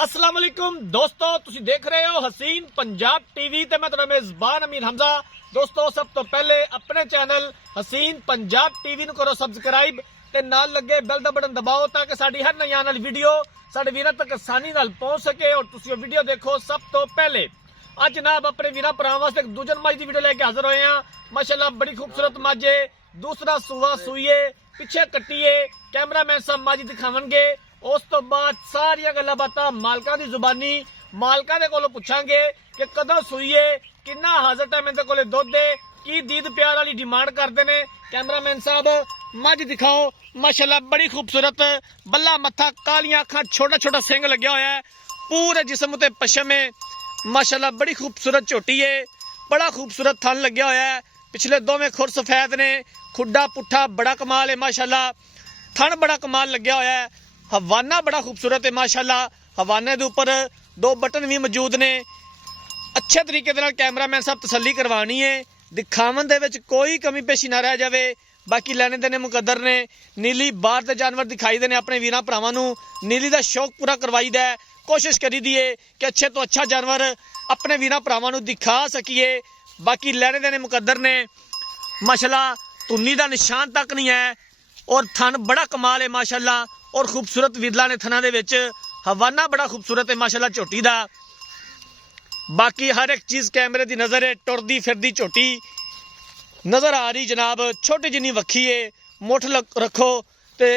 अस्सलाम वालेकुम दोस्तों, तुसी देख रहे हो हसीन पंजाब टीवी ते मैं तुहाडा मेज़बान अमीर हमजा। दोस्तों, सब तो पहले अपने चैनल हसीन पंजाब टीवी नूं करो सबसक्राइब ते नाल लगे बेल दा बटन दबाओ ताकि साडी हर नई आने वाली वीडियो साडे वीरां तक आसानी नाल पहुंच सके और तुसी वो वीडियो देखो सब तो पहले। अज जनाब अपने वीरां भरावां वास्ते एक दूजन मज दी वीडियो लेके हाजिर होए हैं। माशाअल्लाह बड़ी खूबसूरत मज है, दूसरा सूआ सूईए पिछे कट्टीए कैमरामैन साहब मज दिखावणगे। उस तो बाद सारिया गल्लां बातां मालकां दी जुबानी मालकां दे कोलों पुछांगे कि कदों सूईए, किन्ना हाजर टाइम इहदे कोले दुध है, की दीद प्यार वाली डिमांड करदे ने। कैमरामैन साहब मज दिखाओ। माशाअल्लाह बड़ी खूबसूरत बल्ला मत्था, कालियां अखां, छोटा छोटा सिंग लग्या होया है, पूरे जिस्म ते पशम है। माशाअल्लाह बड़ी खूबसूरत झोटी है, बड़ा खूबसूरत थन लग्या होया है। पिछले दोवें खुर सफेद ने, खुड्डा पुट्ठा बड़ा कमाल है। माशाअल्लाह थन बड़ा कमाल लग्या होया है। हवाना बड़ा खूबसूरत है माशाअल्लाह। हवाने दे उपर दो बटन भी मौजूद ने। अच्छे तरीके दे नाल कैमरामैन साहब तसल्ली करवानी है, दिखावन दे विच कोई कमी पेशी ना रह जावे। बाकी लेने देने मुकद्दर ने। नीली बाहर दे जानवर दिखाई देने अपने वीरां भरावां नूं, नीली दा शौक पूरा करवाई दा। कोशिश करी दी है कि अच्छे तो अच्छा जानवर अपने वीरां भरावां नूं दिखा सकीए। बाकी लेने देने मुकद्दर ने। माशाअल्लाह धुन्नी दा निशान तक नहीं है और थन बड़ा कमाल है माशाअल्लाह। और खूबसूरत विरला ने थना दे विच। हवाना बड़ा खूबसूरत है माशाअल्लाह झोटी दा। बाकी हर एक चीज़ कैमरे दी नज़र है। टुरदी फिरदी झोटी नज़र आ रही जनाब। छोटी जिन्नी वक्खी है, मुठ रखो तो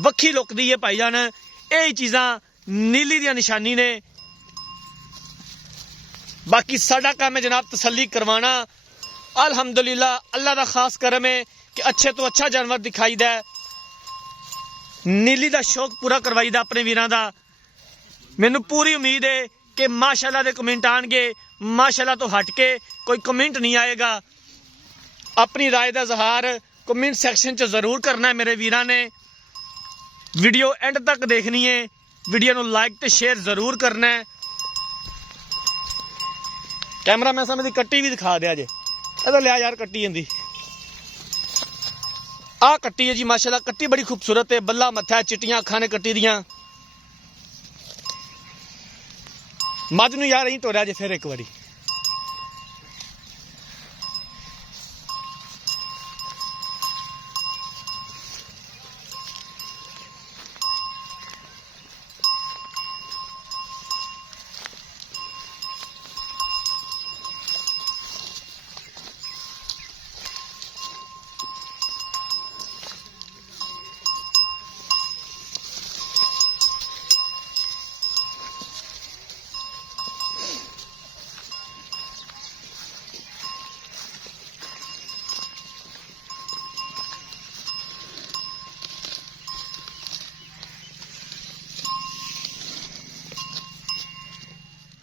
वक्खी लुकदी है भाईजान। यही चीज़ां नीली दी निशानी ने। बाकी साडा काम है जनाब तसल्ली करवाना। अल्हम्दुलिल्लाह अल्लाह दा खास करम है कि अच्छे तो अच्छा जानवर दिखाई दे। नीली दा शौक पूरा करवाई दा अपने वीरां दा। मैनू पूरी उम्मीद है कि माशाअल्लाह दे कमेंट आएंगे। माशाअल्लाह तो हट के कोई कमेंट नहीं आएगा। अपनी राय का इजहार कमेंट सैक्शन च जरूर करना है मेरे वीरां ने। वीडियो एंड तक देखनी है, वीडियो नू लाइक ते शेयर जरूर करना है। कैमरा मैन साहब दी कट्टी भी दिखा दिया जे। इधर लिया यार कट्टी इंदी। आ कट्टी है जी माशाअल्लाह। कट्टी बड़ी खूबसूरत है, बल्ला मत्था, चिट्टियां अखां ने कट्टी दियां। मज नूं यार अहीं टोरिया जे फिर एक बारी।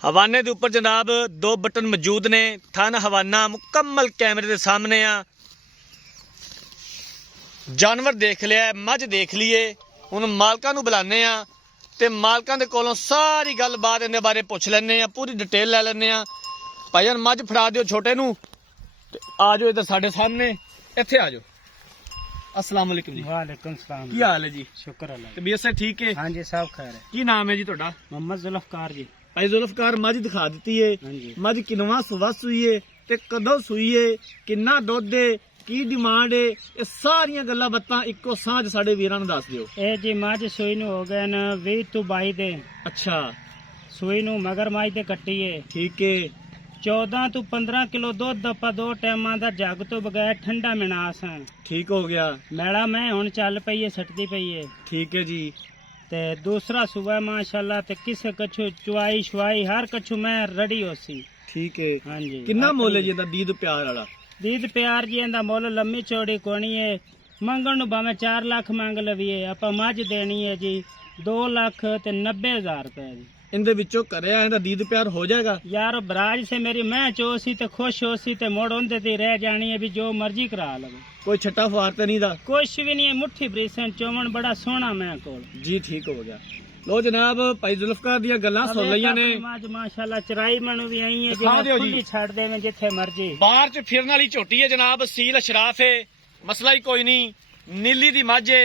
हवाने के उपर जनाब दो बटन मौजूद ने। थन हवाना मुकम्मल कैमरे के सामने आ। जानवर देख लिया, मझ देख लीए। हुण मालकां नूं बुलाने आ ते मालकां दे कोलों सारी गल बात इहदे बारे पुछ लैने आ, पूरी डिटेल लै लैने आ। भाईजान मझ फड़ा दिओ छोटे नूं ते आ जाओ इधर साडे सामने। इत्थे आ जाओ। अस्सलाम वालेकुम जी। वालेकुम सलाम। की हाल है जी? शुक्र अल्लाह। तबीयत से ठीक है? हाँ जी सब खैर है। की नाम है जी तुहाडा? मोहम्मद जुल्फकार जी। भाई जुल्फकार मझ दिखा दी है। हाँ जी। मझ किनवा सुबह सूई है ते कदों सूई है, किन्ना दुध है, की डिमांड है, ये सारियां गल्लां बातां इक्को सांझ साडे वीरां नूं दस दिओ। ए जी मझ सूई नूं हो गए न 20 तो 22 दिन। अच्छा सूई नूं मगर मझ ते कट्टी है। ठीक है। 14 तो 15 किलो दुध ਆਪਾਂ दो टाइमां दा जग तो बगैर ठंडा मिनास है। ठीक हो गया। मैड़ा मैं हुण चल पई है, सटदी पई है। ठीक है जी। ते दूसरा सुबह माशाअल्लाह ते किसे कछु चुआई शुआई हर कछु मैं रेडी होसी। ठीक है। हाँ जी। किन्ना मुल है जी दा दीद प्यार वाला? दीद प्यार जी इंदा मुल लम्मी चौड़ी कोनी है। मंगण नूं भावें 4 लाख मंग लवीए, आपां मझ देनी है जी 2,90,000 रुपए दी। इंदे विचों करया इंदा दीद प्यार हो जाएगा? यार बराज से मेरी मैं चोसी ते खुश होसी ते मुड़ उंदे ते रह जानी है भी जो मर्जी करा लवे। कोई छट्टा फुहार ते नहीं दा? कुछ भी नहीं है, मुट्ठी ब्रीसेंट चोमन बड़ा सोहना मैं कोल जी। ठीक हो गया। लो जनाब भाई जुल्फकार दियां गल्लां सुन लईयां ने। माशाअल्लाह चराई मनु भी आई है दिखा दिओ जी। खुली छड़ दे में जिथे मर्जी। बाहर च फिरन वाली झोटी है जनाब, सील अशराफ है, मसला ही कोई नहीं। नीली दी मझ है,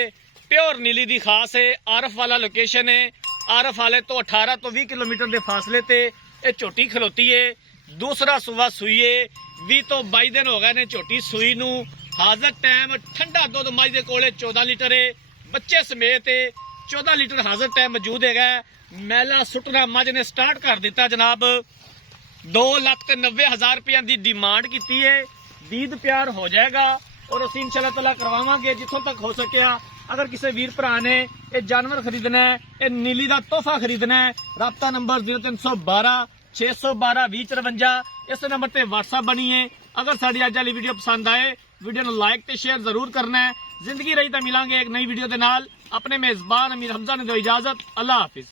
प्योर नीली दी खास है, आरफ वाला लोकेशन है। ਆਰਫ ਵਾਲੇ ਤੋਂ 18 ਤੋਂ 20 ਕਿਲੋਮੀਟਰ ਦੇ ਫਾਸਲੇ ਤੇ ਇਹ ਝੋਟੀ ਖਲੋਤੀ ਏ। ਦੂਸਰਾ ਸੂਆ ਸੂਈਏ 20 ਤੋਂ 22 ਦਿਨ ਹੋ ਗਏ ਨੇ ਝੋਟੀ ਸੂਈ ਨੂੰ। ਹਾਜ਼ਰ ਟਾਈਮ ਠੰਡਾ ਦੁੱਧ ਮੱਝ ਦੇ ਕੋਲੇ 14 ਲੀਟਰ ਏ। ਬੱਚੇ ਸਮੇਤ 14 ਲੀਟਰ ਹਾਜ਼ਰ ਟਾਈਮ ਮੌਜੂਦ ਹੈਗਾ। ਮੈਲਾ ਸੁੱਟਣਾ ਮੱਝ ਨੇ ਸਟਾਰਟ ਕਰ ਦਿੱਤਾ ਜਨਾਬ। 2,90,000 रुपया ਦੀ डिमांड की है। दीद प्यार हो जाएगा और असीं इंशाअल्लाह ताला करवावांगे जिथों तक हो सकिया। अगर किसी वीर भरा ने ये जानवर खरीदना है, ये नीली का तोहफा खरीदना है, राबता नंबर 0312 612 2053 इस नंबर ते व्हाट्सएप बनी है। अगर साडी अज वाली वीडियो पसंद आए वीडियो को लाइक ते शेयर जरूर करना है। जिंदगी रही तो मिलांगे एक नई वीडियो के नाल। अपने मेजबान अमीर हमजा ने दो इजाजत। अल्लाह हाफिज।